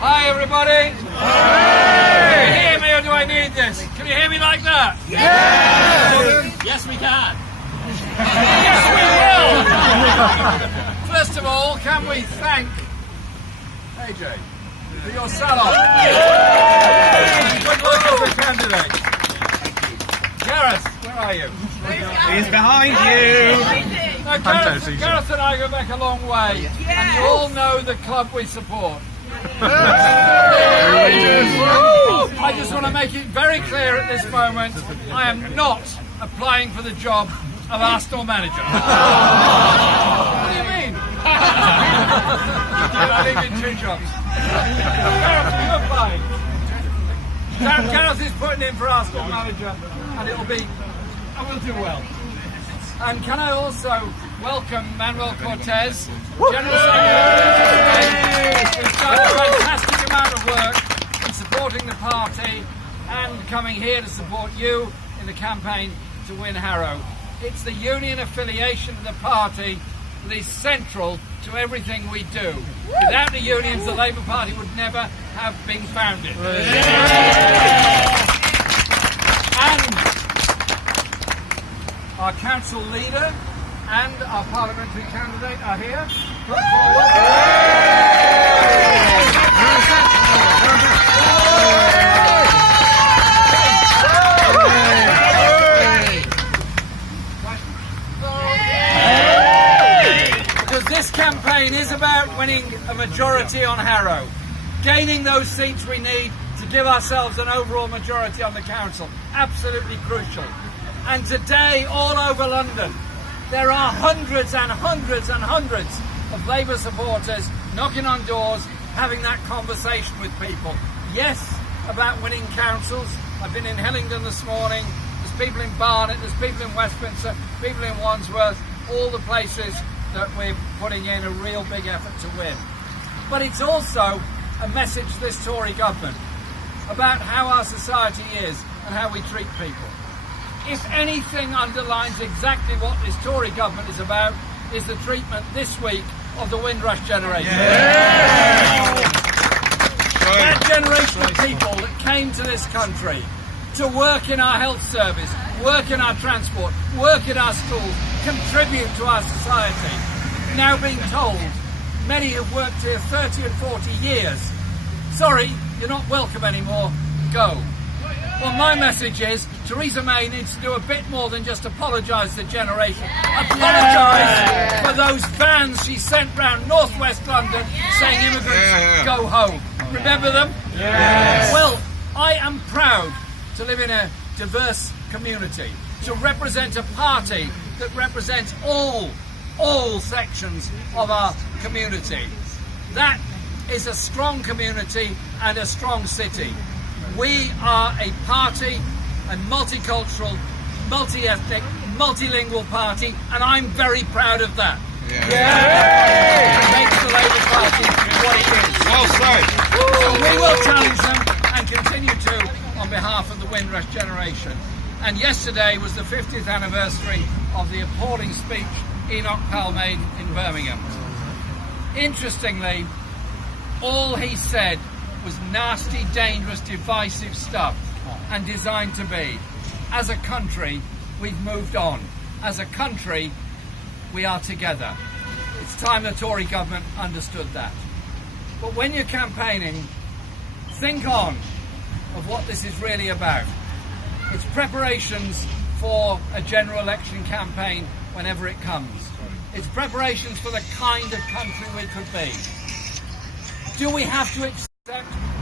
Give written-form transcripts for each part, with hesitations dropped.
Hi everybody! Can you hear me or do I need this? Can you hear me like that? Yes! Yes, we can. Yes, we will! First of all, can we thank AJ for your sell-off? Good luck as a candidate. Gareth, where are you? He's behind you. Now, Gareth and I go back a long way, and you all know the club we support. I just want to make it very clear at this moment, I am not applying for the job of Arsenal manager. What do you mean? I live in 2 jobs. Gareth, are you applying? Gareth is putting in for Arsenal manager, and it'll be, I will do well. And can I also welcome Manuel Cortez, General Secretary, who's done a fantastic amount of work in supporting the party and coming here to support you in the campaign to win Harrow. It's the union affiliation of the party that is central to everything we do. Without the unions, the Labour Party would never have been founded. And our council leader and our parliamentary candidate are here. Look forward. Because this campaign is about winning a majority on Harrow, gaining those seats we need to give ourselves an overall majority on the council. Absolutely crucial. And today, all over London, there are hundreds and hundreds and hundreds of Labour supporters knocking on doors, having that conversation with people. Yes, about winning councils. I've been in Hillingdon this morning. There's people in Barnet, there's people in Westminster, people in Wandsworth, all the places that we're putting in a real big effort to win. But it's also a message to this Tory government about how our society is and how we treat people. If anything underlines exactly what this Tory government is about, is the treatment this week of the Windrush generation. That generation of people that came to this country to work in our health service, work in our transport, work in our schools, contribute to our society, now being told, many have worked here 30 and 40 years, sorry, you're not welcome anymore, go. Well, my message is, Theresa May needs to do a bit more than just apologise to the generation. Apologise for those vans she sent round northwest London saying immigrants go home. Remember them? Yes. Well, I am proud to live in a diverse community, to represent a party that represents all sections of our community. That is a strong community and a strong city. We are a party, a multicultural, multi-ethnic, multilingual party, and I'm very proud of that. It makes the Labour Party what it is. Well said. So we will challenge them and continue to on behalf of the Windrush generation. And yesterday was the 50th anniversary of the appalling speech Enoch Powell made in Birmingham. Interestingly, all he said was nasty, dangerous, divisive stuff and designed to be. As a country, we've moved on. As a country, we are together. It's time the Tory government understood that. But when you're campaigning, think on of what this is really about. It's preparations for a general election campaign whenever it comes. It's preparations for the kind of country we could be. Do we have to accept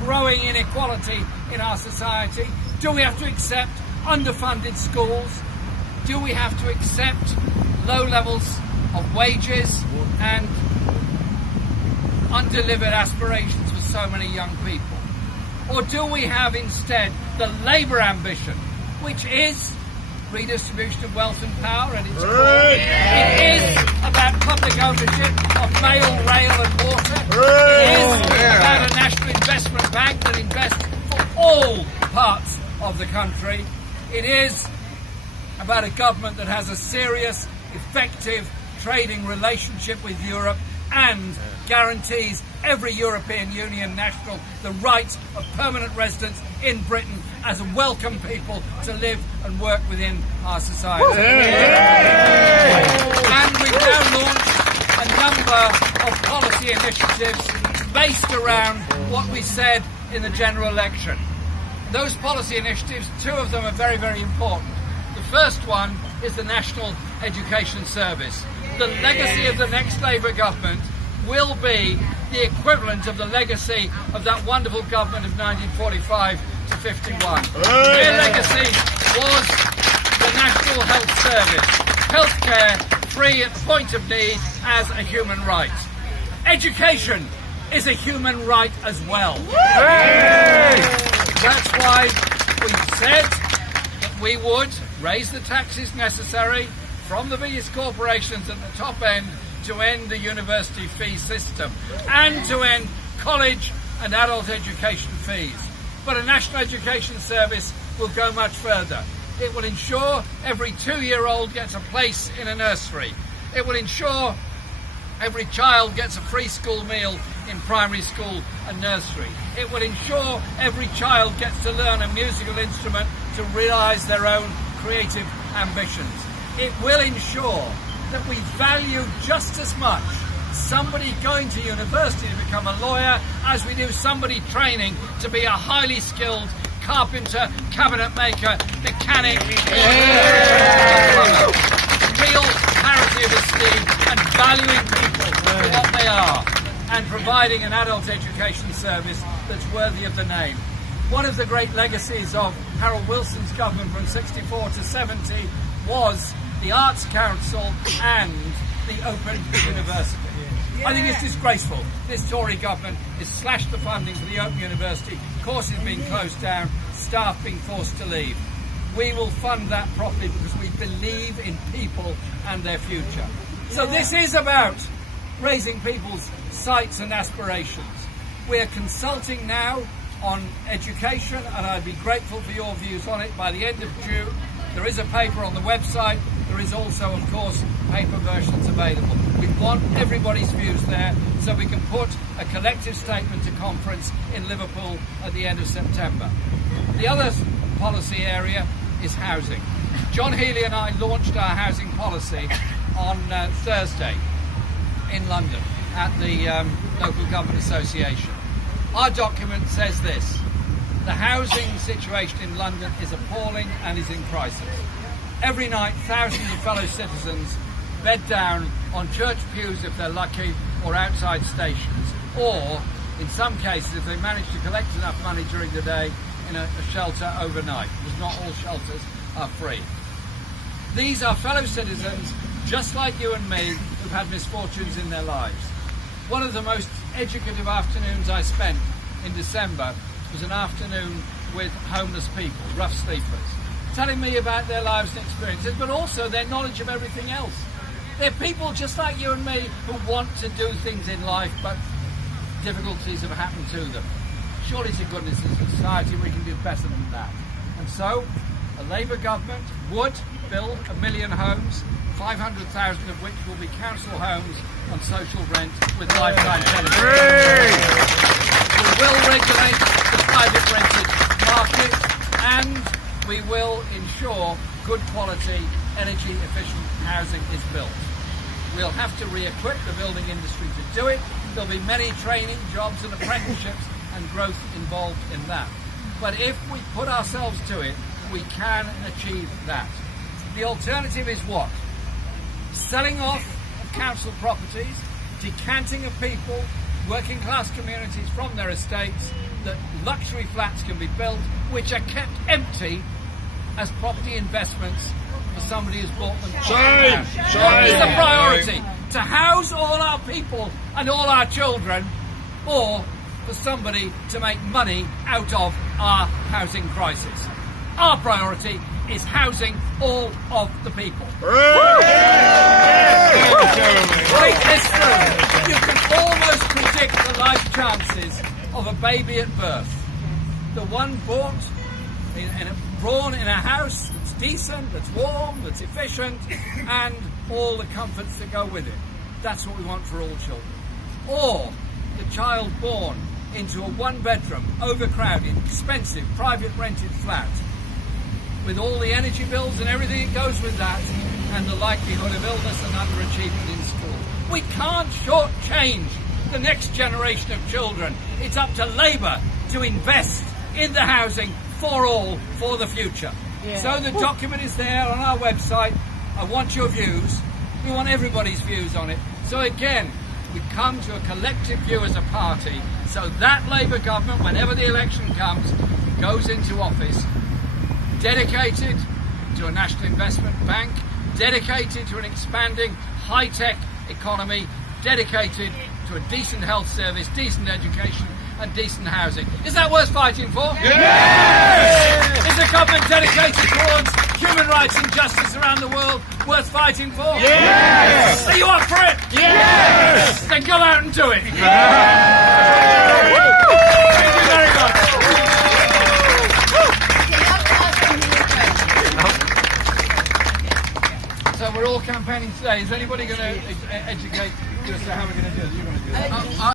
growing inequality in our society? Do we have to accept underfunded schools? Do we have to accept low levels of wages and undelivered aspirations for so many young people? Or do we have instead the Labour ambition, which is redistribution of wealth and power at its core? It is about public ownership of mail, rail and water. It is about a national investment bank that invests for all parts of the country. It is about a government that has a serious, effective, trading relationship with Europe and guarantees every European Union national the right of permanent residence in Britain as a welcome people to live and work within our society. And we've now launched a number of policy initiatives based around what we said in the general election. Those policy initiatives, two of them are very, very important. The first one is the National Education Service. The legacy of the next Labour government will be the equivalent of the legacy of that wonderful government of 1945 to 51. Their legacy was the National Health Service. Healthcare free at the point of need as a human right. Education is a human right as well. That's why we said that we would raise the taxes necessary from the biggest corporations at the top end to end the university fee system and to end college and adult education fees. But a national education service will go much further. It will ensure every 2-year-old gets a place in a nursery. It will ensure every child gets a free school meal in primary school and nursery. It will ensure every child gets to learn a musical instrument to realise their own creative ambitions. It will ensure that we value just as much somebody going to university to become a lawyer as we do somebody training to be a highly skilled carpenter, cabinet maker, mechanic, real parity of esteem and valuing people for what they are and providing an adult education service that's worthy of the name. One of the great legacies of Harold Wilson's government from 64 to 70 was the Arts Council and the Open University. I think it's disgraceful. This Tory government has slashed the funding for the Open University, courses being closed down, staff being forced to leave. We will fund that properly because we believe in people and their future. So this is about raising people's sights and aspirations. We're consulting now on education and I'd be grateful for your views on it by the end of June. There is a paper on the website. There is also, of course, paper versions available. We want everybody's views there so we can put a collective statement to conference in Liverpool at the end of September. The other policy area is housing. John Healey and I launched our housing policy on Thursday in London at the Local Government Association. Our document says this: the housing situation in London is appalling and is in crisis. Every night, thousands of fellow citizens bed down on church pews if they're lucky, or outside stations, or, in some cases, if they manage to collect enough money during the day, in a shelter overnight, because not all shelters are free. These are fellow citizens, just like you and me, who've had misfortunes in their lives. One of the most educative afternoons I spent in December was an afternoon with homeless people, rough sleepers, telling me about their lives and experiences, but also their knowledge of everything else. They're people just like you and me who want to do things in life, but difficulties have happened to them. Surely to goodness in society we can do better than that. And so, a Labour government would build 1 million homes, 500,000 of which will be council homes on social rent with lifetime tenancy. We will regulate the private rented market and we will ensure good quality, energy efficient housing is built. We'll have to re-equip the building industry to do it. There'll be many training, jobs and apprenticeships and growth involved in that. But if we put ourselves to it, we can achieve that. The alternative is what? Selling off of council properties, decanting of people, working class communities from their estates, that luxury flats can be built, which are kept empty as property investments for somebody who's bought them. What is the priority? To house all our people and all our children, or for somebody to make money out of our housing crisis? Our priority is housing all of the people. Great history. You can almost predict the life chances of a baby at birth. The one born in a house that's decent, that's warm, that's efficient, and all the comforts that go with it. That's what we want for all children. Or the child born into a one-bedroom, overcrowded, expensive, private rented flat with all the energy bills and everything that goes with that, and the likelihood of illness and underachievement in school. We can't shortchange the next generation of children. It's up to Labour to invest in the housing for all, for the future. So the document is there on our website. I want your views. We want everybody's views on it. So again, we come to a collective view as a party, so that Labour government, whenever the election comes, goes into office dedicated to a national investment bank, dedicated to an expanding high-tech economy, dedicated to a decent health service, decent education and decent housing. Is that worth fighting for? Yes! Is a government dedicated towards human rights and justice around the world worth fighting for? Yes! Are you up for it? Yes! Then go out and do it. Thank you very much. So we're all campaigning today. Is anybody going to educate us to how we're going to do it? You're going to do it.